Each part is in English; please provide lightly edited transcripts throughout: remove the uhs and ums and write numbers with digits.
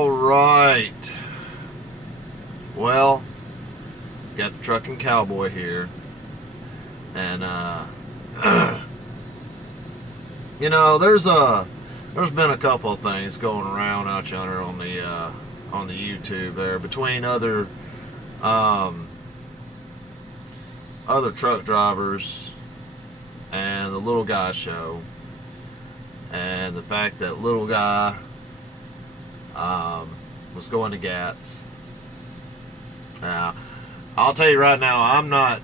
All right. Well, got the trucking cowboy here, and there's been a couple of things going around out yonder on the YouTube there between other truck drivers and the little guy show, and the fact that little guy was going to GATS. I'll tell you right now, I'm not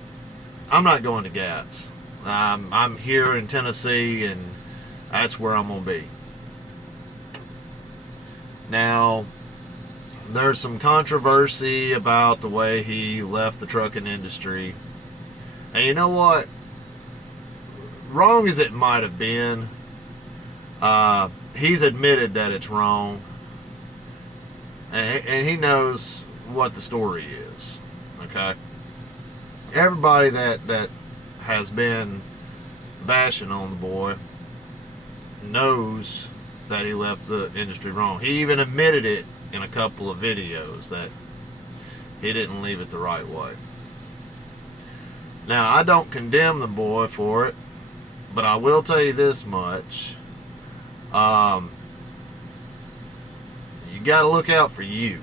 going to GATS. I'm here in Tennessee, and that's where I'm gonna be. Now, there's some controversy about the way he left the trucking industry, and you know what? Wrong as it might have been, he's admitted that it's wrong, and he knows what the story is. Okay, everybody that has been bashing on the boy knows that he left the industry wrong. He even admitted it in a couple of videos that he didn't leave it the right way. Now, I don't condemn the boy for it, but I will tell you this much. You got to look out for you.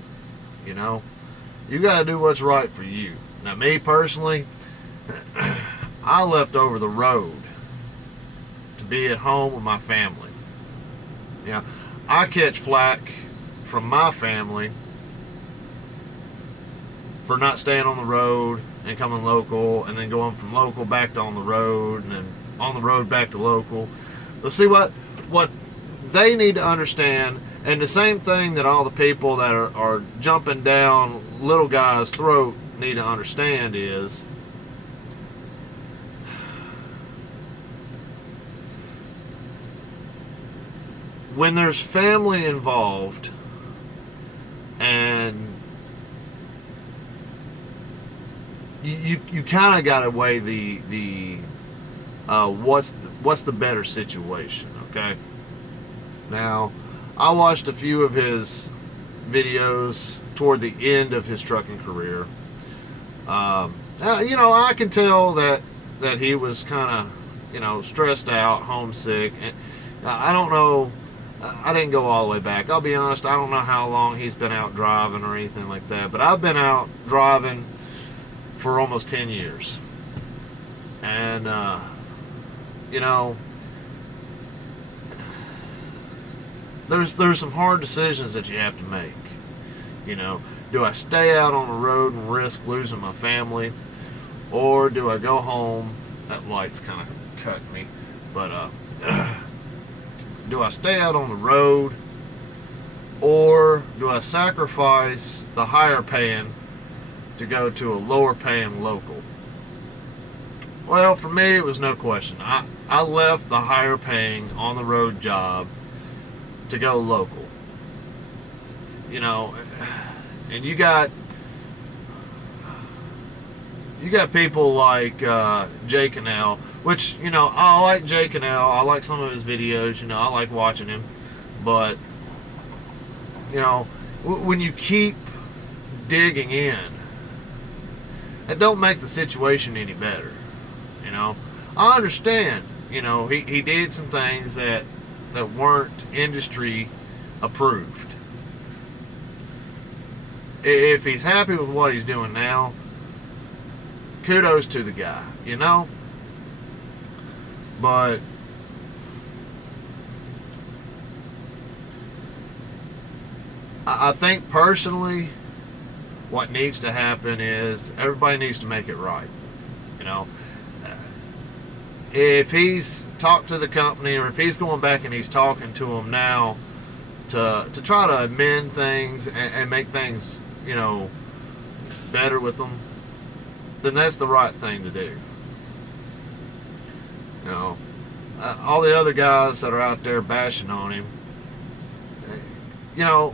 You got to do what's right for you. Now, me personally, I left over the road to be at home with my family. I catch flack from my family for not staying on the road and coming local, and then going from local back to on the road, and then on the road back to local. Let's see what they need to understand. And the same thing that all the people that are jumping down little guy's throat need to understand is when there's family involved, and you kind of got to weigh the what's the better situation. Okay, now, I watched a few of his videos toward the end of his trucking career. I can tell that he was kind of, stressed out, homesick. And I don't know. I didn't go all the way back. I'll be honest. I don't know how long he's been out driving or anything like that. But I've been out driving for almost 10 years. And, there's some hard decisions that you have to make. Do I stay out on the road and risk losing my family, or do I go home? That light's kind of cutting me, but do I stay out on the road, or do I sacrifice the higher paying to go to a lower paying local? Well, for me, it was no question. I left the higher paying on the road job to go local. And you got people like Jake and L, which, I like Jake and L. I like some of his videos. I like watching him. But, when you keep digging in, it don't make the situation any better. I understand, he did some things that weren't industry approved. If he's happy with what he's doing now, kudos to the guy, But I think personally what needs to happen is everybody needs to make it right. If he's talked to the company, or if he's going back and he's talking to them now to try to amend things and make things, better with them, then that's the right thing to do. All the other guys that are out there bashing on him, a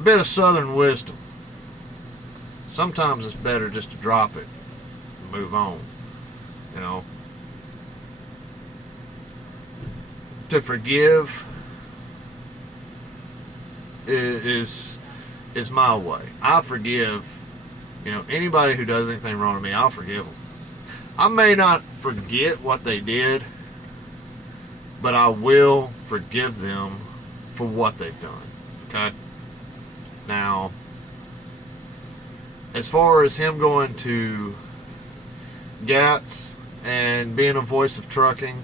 bit of southern wisdom. Sometimes it's better just to drop it and move on. To forgive is my way. I forgive, anybody who does anything wrong to me. I'll forgive them. I may not forget what they did, but I will forgive them for what they've done. Okay? Now, as far as him going to GATS and being a voice of trucking,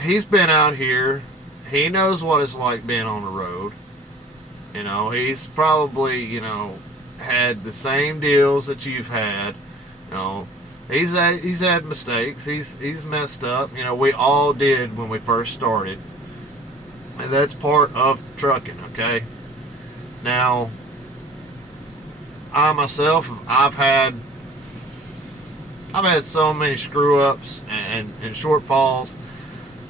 he's been out here. He knows what it's like being on the road. He's probably, had the same deals that you've had. He's had mistakes. He's messed up. We all did when we first started. And that's part of trucking, okay? Now, I myself, I've had so many screw ups and shortfalls.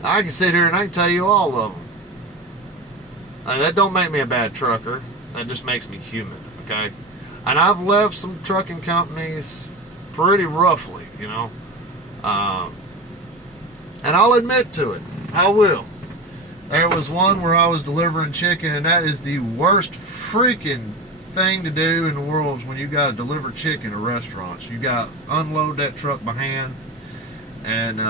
I can sit here and I can tell you all of them. That don't make me a bad trucker. That just makes me human, okay? And I've left some trucking companies pretty roughly, and I'll admit to it. I will. There was one where I was delivering chicken, and that is the worst freaking thing to do in the world is when you got to deliver chicken to restaurants. You got to unload that truck by hand and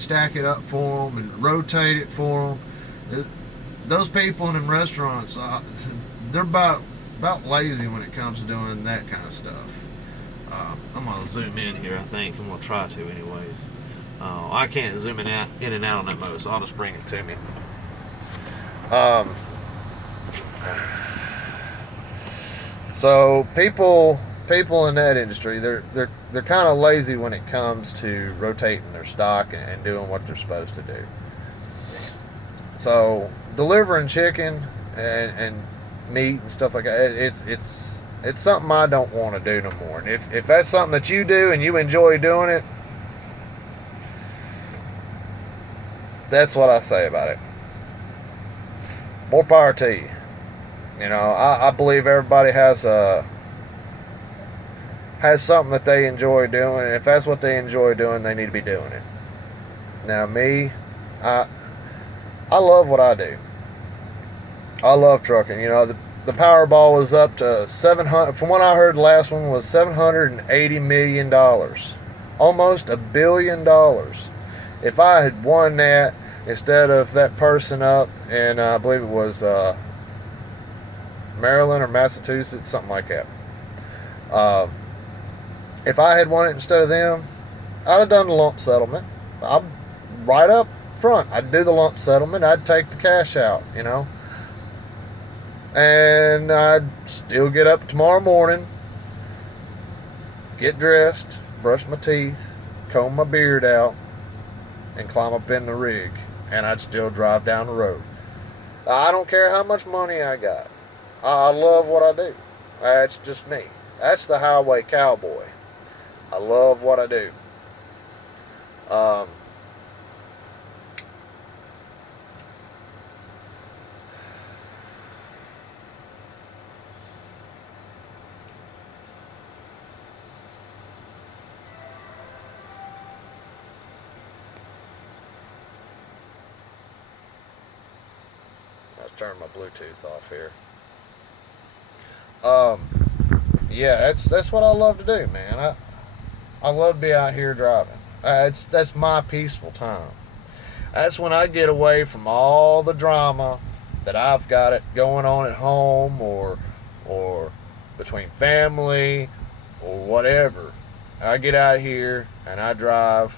stack it up for them and rotate it for them. Those people in them restaurants, they're about lazy when it comes to doing that kind of stuff. I'm going to zoom in here, I think. I'm going to try to anyways. I can't zoom in and out on that mode, so I'll just bring it to me. So people in that industry, they're kind of lazy when it comes to rotating their stock and doing what they're supposed to do. So delivering chicken and meat and stuff like that, it's something I don't want to do no more. And if that's something that you do and you enjoy doing it, that's what I say about it. More power to you. I believe everybody has something that they enjoy doing, and if that's what they enjoy doing, they need to be doing it. Now, me, I love what I do. I love trucking. The Powerball was up to 700. From what I heard, the last one was $780 million, almost $1 billion. If I had won that instead of that person up in, I believe it was Maryland or Massachusetts, something like that. If I had won it instead of them, I'd have done the lump settlement. I'm right up front. I'd do the lump settlement. I'd take the cash out, and I'd still get up tomorrow morning, get dressed, brush my teeth, comb my beard out, and climb up in the rig, and I'd still drive down the road. I don't care how much money I got. I love what I do. That's just me. That's the highway cowboy. I love what I do. Let's turn my Bluetooth off here. Yeah, that's what I love to do, man. I love to be out here driving. That's my peaceful time. That's when I get away from all the drama that I've got it going on at home or between family or whatever. I get out here and I drive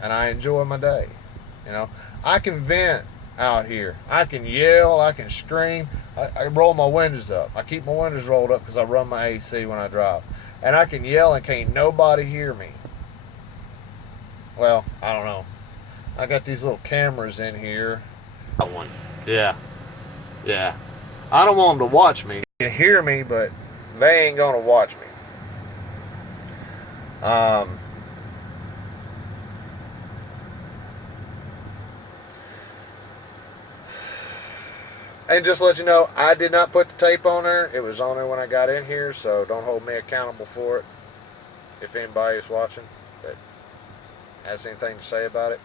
and I enjoy my day. I can vent out here. I can yell, I can scream. I roll my windows up. I keep my windows rolled up because I run my AC when I drive. And I can yell and can't nobody hear me. Well, I don't know. I got these little cameras in here. That one. Yeah. I don't want them to watch me. They can hear me, but they ain't gonna watch me. And just to let you know, I did not put the tape on there. It was on there when I got in here, so don't hold me accountable for it. If anybody is watching that has anything to say about it.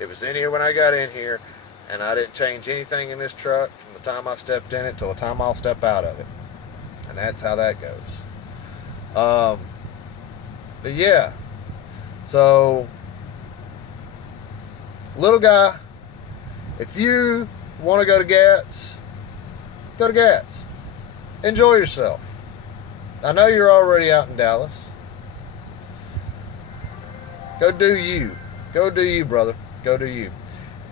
It was in here when I got in here, And I didn't change anything in this truck from the time I stepped in it till the time I'll step out of it. And that's how that goes. But yeah, so little guy, if you want to go to GATS, go to GATS. Enjoy yourself. I know you're already out in Dallas. Go do you. Go do you, brother. Go do you.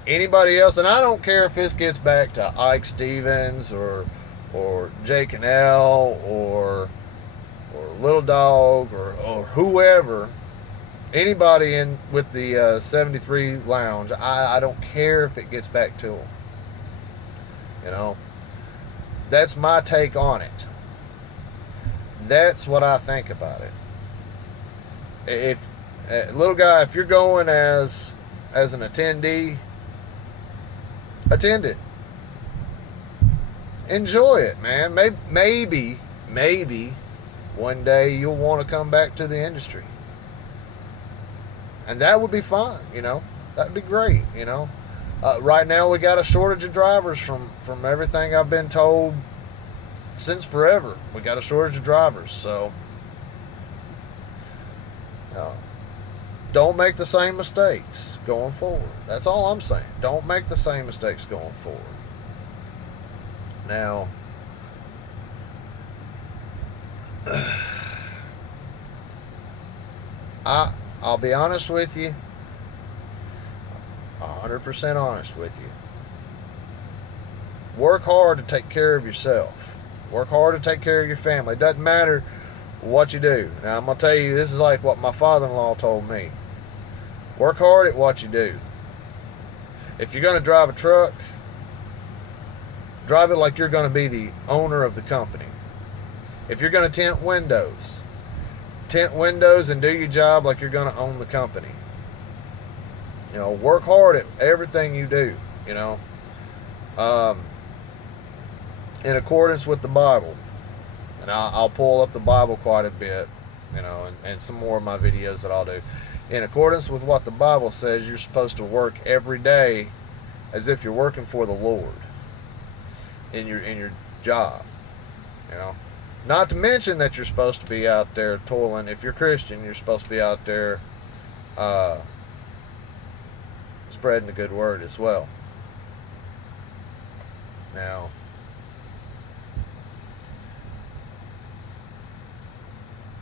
Anybody else, and I don't care if this gets back to Ike Stevens or Jake and L or Little Dog or whoever, anybody in with the 73 Lounge, I don't care if it gets back to them. You know, that's my take on it. That's what I think about it. If little guy, if you're going as an attendee, attend it. Enjoy it, man. Maybe one day you'll want to come back to the industry. And that would be fine, you know. That'd be great, you know. Right now we got a shortage of drivers from everything I've been told since forever. We got a shortage of drivers, so don't make the same mistakes going forward. That's all I'm saying. Don't make the same mistakes going forward. Now, I'll be honest with you, 100% honest with you. Work hard to take care of yourself. Work hard to take care of your family. It doesn't matter what you do. Now, I'm going to tell you, this is like what my father-in-law told me. Work hard at what you do. If you're going to drive a truck, drive it like you're going to be the owner of the company. If you're going to tint windows and do your job like you're going to own the company. You know, work hard at everything you do, you know, in accordance with the Bible. And I'll pull up the Bible quite a bit, you know, and some more of my videos that I'll do. In accordance with what the Bible says, you're supposed to work every day as if you're working for the Lord in your job, you know. Not to mention that you're supposed to be out there toiling. If you're Christian, you're supposed to be out there spreading the good word as well. Now,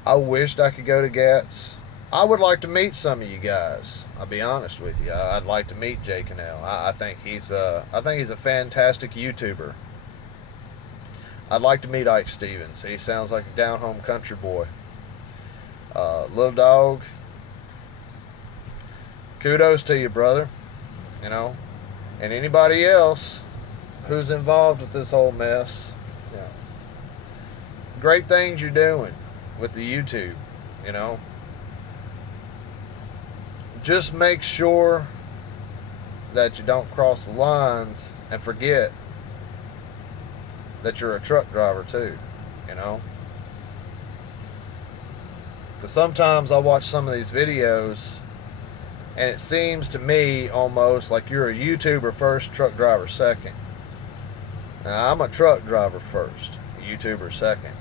I wished I could go to GATS. I would like to meet some of you guys. I'll be honest with you. I'd like to meet Jake and L. I think he's a fantastic YouTuber. I'd like to meet Ike Stevens. He sounds like a down-home country boy. Little Dog, kudos to you, brother. You know, and anybody else who's involved with this whole mess. You know, great things you're doing with the YouTube. You know, just make sure that you don't cross the lines and forget that you're a truck driver too, you know. Because sometimes I watch some of these videos and it seems to me almost like you're a YouTuber first, truck driver second. Now, I'm a truck driver first, a YouTuber second.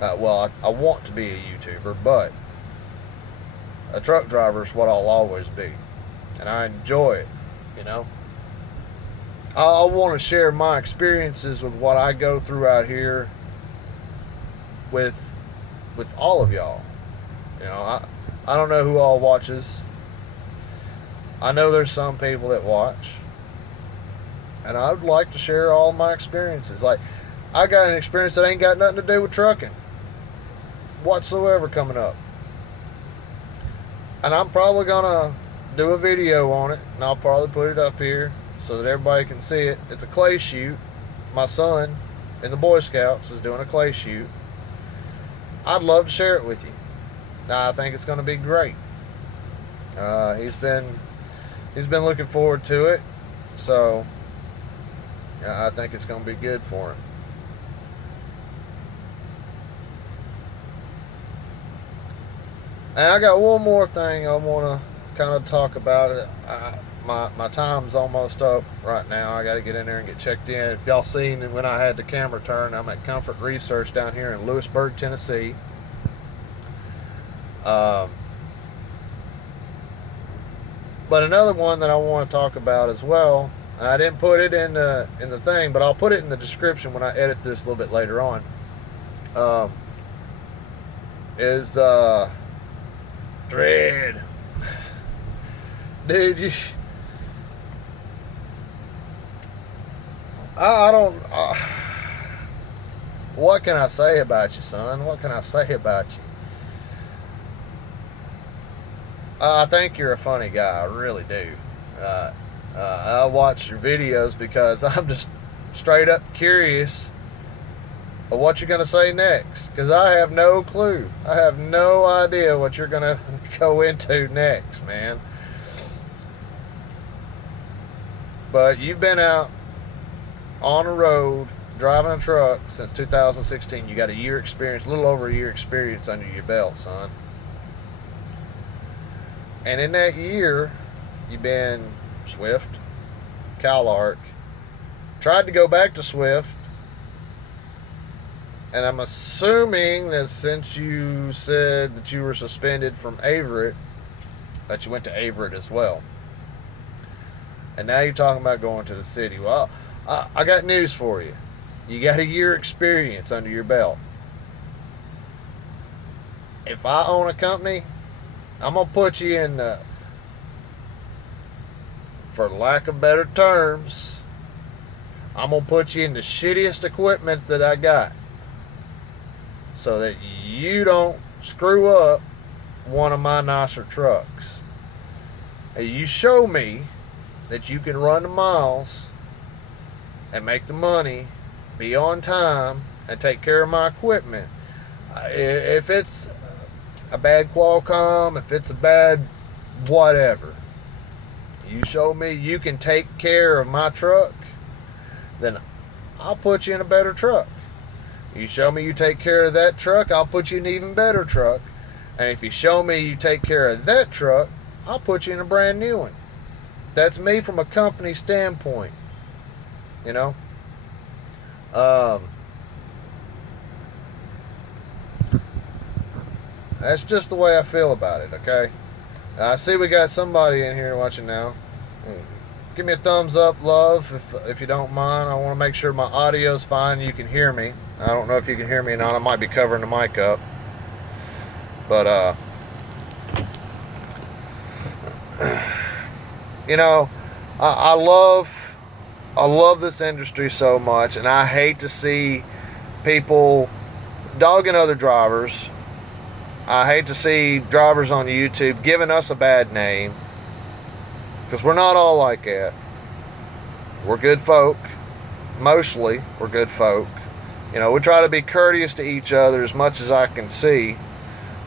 Well, I want to be a YouTuber, but a truck driver is what I'll always be. And I enjoy it, you know. I want to share my experiences with what I go through out here with all of y'all. You know, I don't know who all watches. I know there's some people that watch. And I would like to share all my experiences. Like, I got an experience that ain't got nothing to do with trucking whatsoever coming up. And I'm probably going to do a video on it, and I'll probably put it up here so that everybody can see it. It's a clay shoot. My son in the Boy Scouts is doing a clay shoot. I'd love to share it with you. I think it's going to be great. He's been looking forward to it, so I think it's going to be good for him. And I got one more thing I want to kind of talk about. my time's almost up right now. I got to get in there and get checked in. If y'all seen when I had the camera turned, I'm at Comfort Research down here in Lewisburg, Tennessee. But another one that I want to talk about as well, and I didn't put it in the thing, but I'll put it in the description when I edit this a little bit later on. Is dread, dude. I don't. What can I say about you, son? What can I say about you? I think you're a funny guy. I really do. I watch your videos because I'm just straight up curious of what you're going to say next. Because I have no clue. I have no idea what you're going to go into next, man. But you've been out on the road driving a truck since 2016. You got a year experience, a little over a year experience under your belt, son. And in that year, you've been Swift, CalArc, tried to go back to Swift, and I'm assuming that since you said that you were suspended from Averett, that you went to Averett as well. And now you're talking about going to the city. Well, I got news for you. You got a year experience under your belt. If I own a company, I'm going to put you in, for lack of better terms, I'm going to put you in the shittiest equipment that I got so that you don't screw up one of my nicer trucks. And you show me that you can run the miles and make the money, be on time, and take care of my equipment. If it's a bad Qualcomm, if it's a bad whatever, you show me you can take care of my truck, then I'll put you in a better truck. You show me you take care of that truck, I'll put you in an even better truck. And if you show me you take care of that truck, I'll put you in a brand new one. That's me from a company standpoint, you know. That's just the way I feel about it, okay? I see we got somebody in here watching now. Give me a thumbs up, love, if you don't mind. I want to make sure my audio's fine, you can hear me. I don't know if you can hear me or not. I might be covering the mic up. But, you know, I love this industry so much, and I hate to see people dogging other drivers. I hate to see drivers on YouTube giving us a bad name, because we're not all like that. We're good folk. Mostly, we're good folk. You know, we try to be courteous to each other as much as I can see.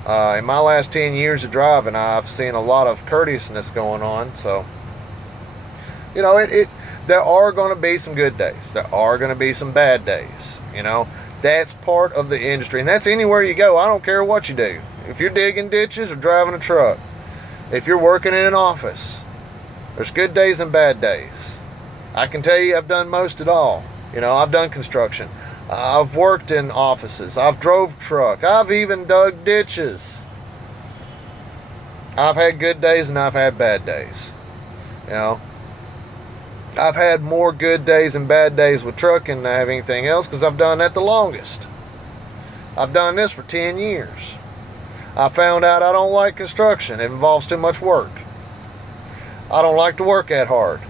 In my last 10 years of driving, I've seen a lot of courteousness going on. So, you know, there are going to be some good days. There are going to be some bad days. You know, that's part of the industry. And that's anywhere you go. I don't care what you do. If you're digging ditches or driving a truck, if you're working in an office, there's good days and bad days. I can tell you I've done most of it all. You know, I've done construction. I've worked in offices. I've drove truck. I've even dug ditches. I've had good days and I've had bad days. You know, I've had more good days and bad days with trucking than I have anything else, because I've done that the longest. I've done this for 10 years. I found out I don't like construction. It involves too much work. I don't like to work that hard.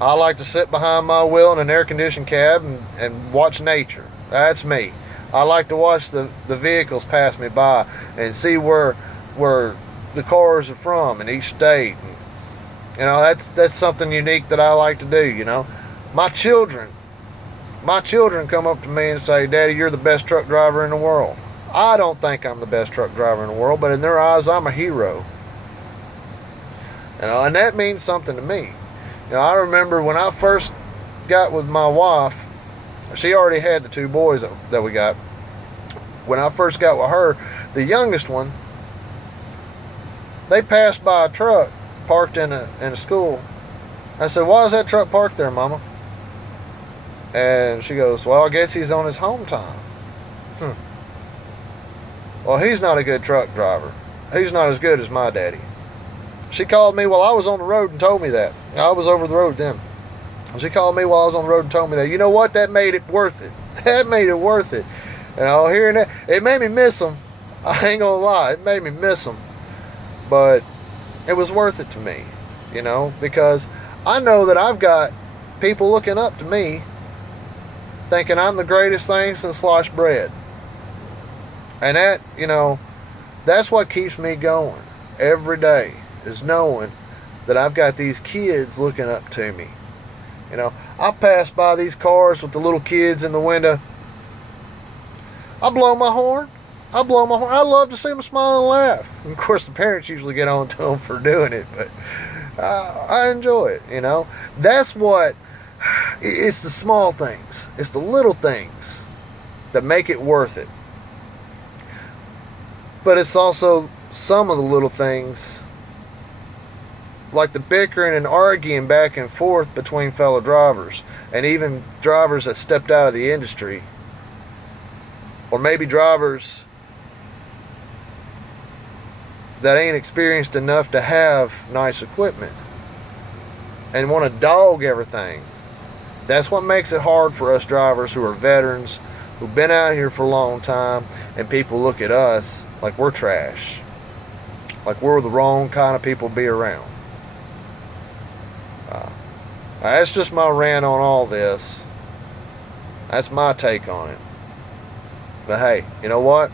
I like to sit behind my wheel in an air-conditioned cab and watch nature. That's me. I like to watch the vehicles pass me by and see where the cars are from in each state. And, you know, that's something unique that I like to do, you know. My children come up to me and say, "Daddy, you're the best truck driver in the world." I don't think I'm the best truck driver in the world, but in their eyes, I'm a hero. You know, and that means something to me. You know, I remember when I first got with my wife, she already had the two boys that we got. When I first got with her, the youngest one, they passed by a truck parked in a school, I said, why is that truck parked there, Mama? And she goes, well, I guess he's on his home time. Well, he's not a good truck driver. He's not as good as my daddy. She called me while I was on the road and told me that. I was over the road then. She called me while I was on the road and told me that. You know what? That made it worth it. That made it worth it. And all hearing that, it made me miss them. I ain't gonna lie. It made me miss them. But it was worth it to me, because I know that I've got people looking up to me thinking I'm the greatest thing since sliced bread. And that, that's what keeps me going every day, is knowing that I've got these kids looking up to me. I pass by these cars with the little kids in the window. I blow my horn. I love to see them smile and laugh. And of course, the parents usually get on to them for doing it, but I enjoy it, That's what, it's the small things. It's the little things that make it worth it. But it's also some of the little things, like the bickering and arguing back and forth between fellow drivers, and even drivers that stepped out of the industry, or maybe drivers that ain't experienced enough to have nice equipment and want to dog everything. That's what makes it hard for us drivers who are veterans, who've been out here for a long time, and people look at us like we're trash, like we're the wrong kind of people to be around. That's just my rant on all this. That's my take on it. But hey, you know what?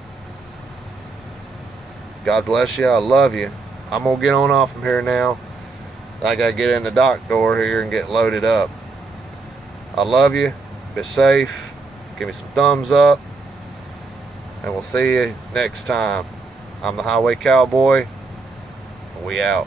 God bless you. I love you. I'm going to get on off from here now. I got to get in the dock door here and get loaded up. I love you. Be safe. Give me some thumbs up. And we'll see you next time. I'm the Highway Cowboy. And we out.